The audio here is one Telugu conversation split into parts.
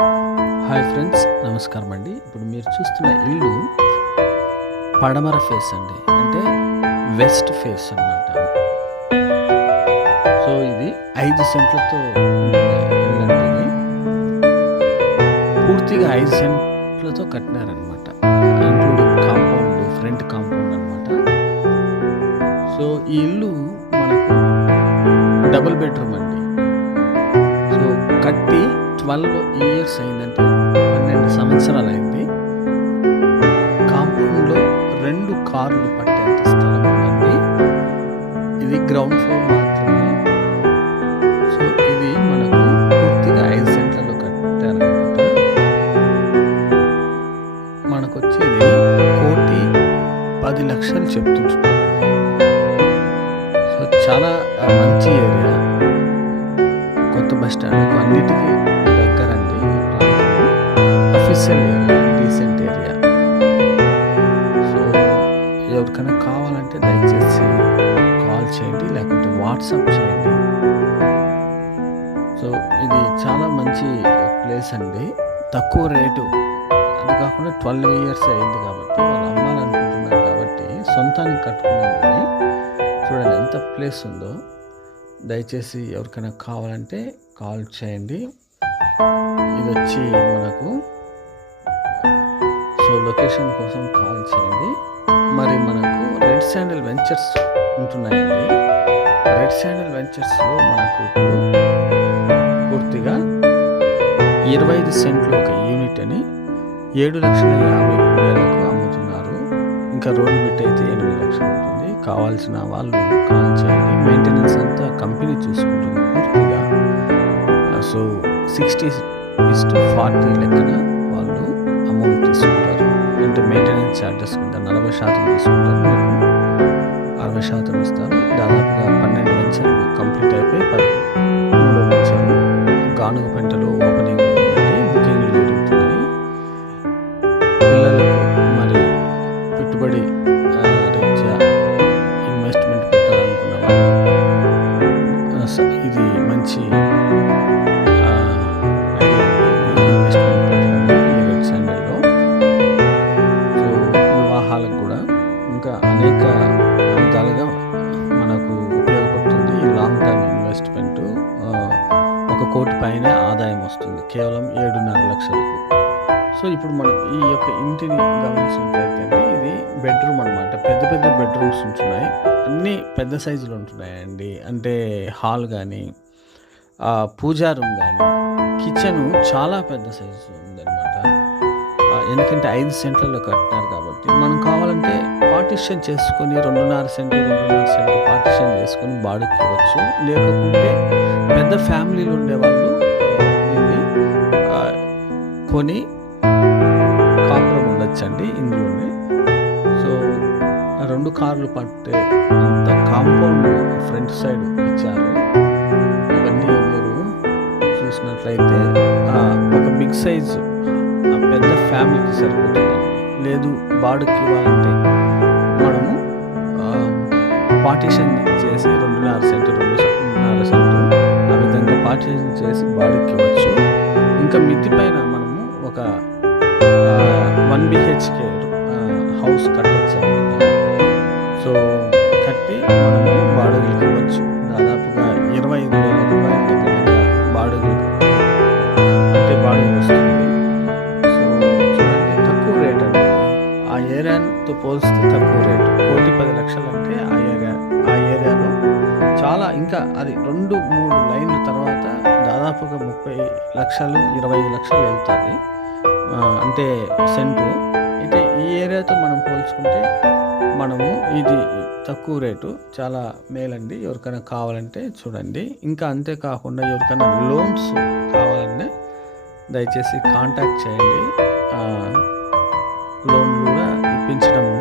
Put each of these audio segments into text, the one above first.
హాయ్ ఫ్రెండ్స్ నమస్కారం అండి. ఇప్పుడు మీరు చూస్తున్న ఇల్లు పడమర ఫేస్ అండి. అంటే వెస్ట్ ఫేస్ అన్నమాట. సో ఇది ఐదు సెంట్లతో పూర్తిగా ఐదు సెంట్లతో కట్టినారనమాట ఇంక్లూడింగ్ కాంపౌండ్ ఫ్రంట్ కాంపౌండ్ అనమాట సో ఈ ఇల్లు మనకు డబుల్ బెడ్రూమ్ అండి. సో కట్టి ట్వెల్వ్ ఇయర్స్ అయిందంటే. పన్నెండు సంవత్సరాలు అయింది కాంపౌండ్లో రెండు కార్లు పట్టేంత స్థలం ఉందండి. ఇది గ్రౌండ్ ఫ్లోర్ మాత్రమే. సో ఇది మనకు పూర్తిగా ఐదు సెంట్లలో కట్టారనమాట మనకు వచ్చేది కోటి పది లక్షలు చెప్తుంటున్నారండి. సో చాలా మంచి ఏరియా. కొత్త బస్ స్టాండ్ అన్నిటికీ official area decent area so ఎవరికైనా కావాలంటే దయచేసి కాల్ చేయండి లేకుంటే వాట్సాప్ చేయండి. సో ఇది చాలా మంచి ప్లేస్ అండి. తక్కువ రేటు. అది కాకుండా ట్వెల్వ్ ఇయర్స్ అయింది కాబట్టి వాళ్ళు అమ్మాలనుకుంటున్నారు కాబట్టి సొంతానికి కట్టుకునేది చూడండి ఎంత ప్లేస్ ఉందో. దయచేసి ఎవరికైనా కావాలంటే కాల్ చేయండి. ఇది వచ్చి మనకు సో లొకేషన్ కోసం కాల్ చేయండి. మరి మనకు రెడ్ శాండిల్ వెంచర్స్ ఉంటున్నాయండి. రెడ్ శాండిల్ వెంచర్స్లో మనకు ఇప్పుడు పూర్తిగా ఇరవై ఐదు సెంట్లు ఒక యూనిట్ అని ఏడు లక్షల యాభై వేలకు అమ్ముతున్నారు. ఇంకా రోడ్డు బిట్ అయితే ఎనిమిది లక్షలు ఉంటుంది. కావాల్సిన వాళ్ళు కాల్ చేయండి. మెయింటెనెన్స్ అంతా కంపెనీ చూసుకుంటుంది పూర్తిగా. So sixty is to forty లెక్కన అమౌంట్ తీసుకుంటారు. అంటే మెయింటెనెన్స్ ఛార్జెస్ కింద నలభై శాతం తీసుకుంటారు. అరవై శాతం ఇస్తారు. దాదాపుగా పన్నెండు వెంచర్లు కంప్లీట్ అయిపోయి పది మూడు వెంచర్లు గానుగ పెంటలు ఓపెనింగ్ ఒక కోటి పైన ఆదాయం వస్తుంది. కేవలం ఏడున్నర లక్షలకు. సో ఇప్పుడు మనం ఈ యొక్క ఇంటిని గమనించినట్లయితే ఇది బెడ్రూమ్ అనమాట పెద్ద పెద్ద బెడ్రూమ్స్ ఉంటున్నాయి. అన్నీ పెద్ద సైజులు ఉంటున్నాయండి. అంటే హాల్ కానీ పూజా రూమ్ కానీ కిచెన్ చాలా పెద్ద సైజు ఉందన్నమాట. ఎందుకంటే ఐదు సెంట్లలో కట్టినారు కాబట్టి. మనం కావాలంటే పార్టిషన్ చేసుకొని రెండున్నర సెంటు రెండున్నర సెంటు పార్టిషన్ చేసుకొని బాడుకి ఇవ్వచ్చు లేకపోతే పెద్ద ఫ్యామిలీలు ఉండేవాళ్ళు. ఇవి కొని కాపురం ఉండొచ్చండి ఇందులోనే. సో రెండు కార్లు పట్టే అంత కాంపౌండ్ ఫ్రంట్ సైడ్ ఇచ్చారు. ఇవన్నీ మీరు చూసినట్లయితే ఒక బిగ్ సైజ్ పెద్ద ఫ్యామిలీకి సరిపోతుంది. లేదు బాడుకి ఇవ్వాలంటే మనము పార్టీషన్ చేసి రెండున్నర సెంటు రెండున్నర సెంటు ఆ చేసి బాడుకి ఇవ్వచ్చు. ఇంకా మిద్ది పైన మనము ఒక వన్ బిహెచ్కే హౌస్ కట్టచ్చు అనమాట సో కట్టి మనము బాడుగలకి ఇవ్వచ్చు. దాదాపుగా ఇరవై ఐదు వేల రూపాయల దగ్గర బాడుగలు అంటే బాడుగలు వస్తుంది. సో చూడండి తక్కువ రేట్ అండి. ఆ ఏరియాతో పోలిస్తే తక్కువ రేటు. కోటి పది లక్షలు అంటే ఆ ఇంకా అది రెండు మూడు లైన్ల తర్వాత దాదాపుగా ముప్పై లక్షలు ఇరవై ఐదు లక్షలు వెళ్తుంది అంటే సెంటు. అయితే ఈ ఏరియాతో మనం పోల్చుకుంటే మనము ఇది తక్కువ రేటు చాలా మేలండి. ఎవరికైనా కావాలంటే చూడండి. ఇంకా అంతేకాకుండా ఎవరికైనా లోన్స్ కావాలంటే దయచేసి కాంటాక్ట్ చేయండి. లోన్ కూడా ఇప్పించడము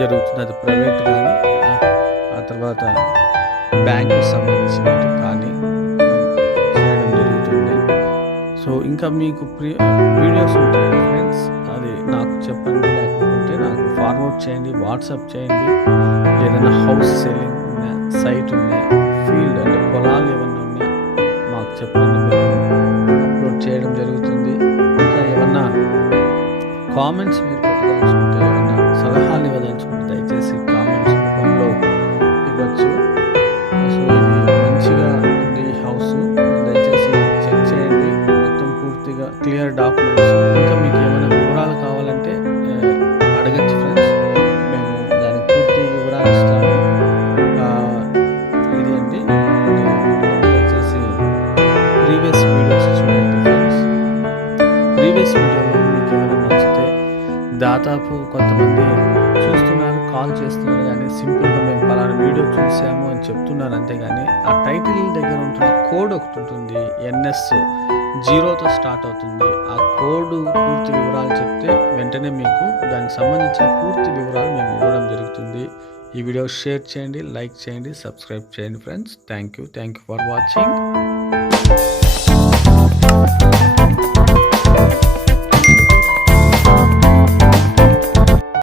జరుగుతుంది. అది ప్రైవేట్ కానీ ఆ తర్వాత బ్యాంకు సంబంధించినట్టు కానీ చేయడం జరుగుతుంది. సో ఇంకా మీకు ప్రీ వీడియోస్ ఉంటాయి ఫ్రెండ్స్. అది నాకు చెప్పండి లేకపోతే నాకు ఫార్వర్డ్ చేయండి వాట్సాప్ చేయండి. ఏదైనా హౌస్ సెల్లింగ్ ఉన్నా సైట్ ఉన్నా ఫీల్డ్ అంటే పొలాలు ఏమన్నా ఉన్నా మాకు చెప్పండి. అప్లోడ్ చేయడం జరుగుతుంది. ఇంకా ఏమన్నా కామెంట్స్ మీరు వీడియోలో మీకు ఏమైనా నచ్చితే దాదాపు కొంతమంది చూస్తున్నారు కాల్ చేస్తున్నారు కానీ సింపుల్గా మేము పలానా వీడియో చూసాము అని చెప్తున్నారు అంతేగాని ఆ టైటిల్ దగ్గర ఉంటున్న కోడ్ ఒకటి ఉంటుంది ఎన్ఎస్ జీరోతో స్టార్ట్ అవుతుంది. ఆ కోడ్ పూర్తి వివరాలు చెప్తే వెంటనే మీకు దానికి సంబంధించిన పూర్తి వివరాలు మేము ఇవ్వడం జరుగుతుంది. ఈ వీడియో షేర్ చేయండి లైక్ చేయండి సబ్స్క్రైబ్ చేయండి friends. Thank you thank you for watching.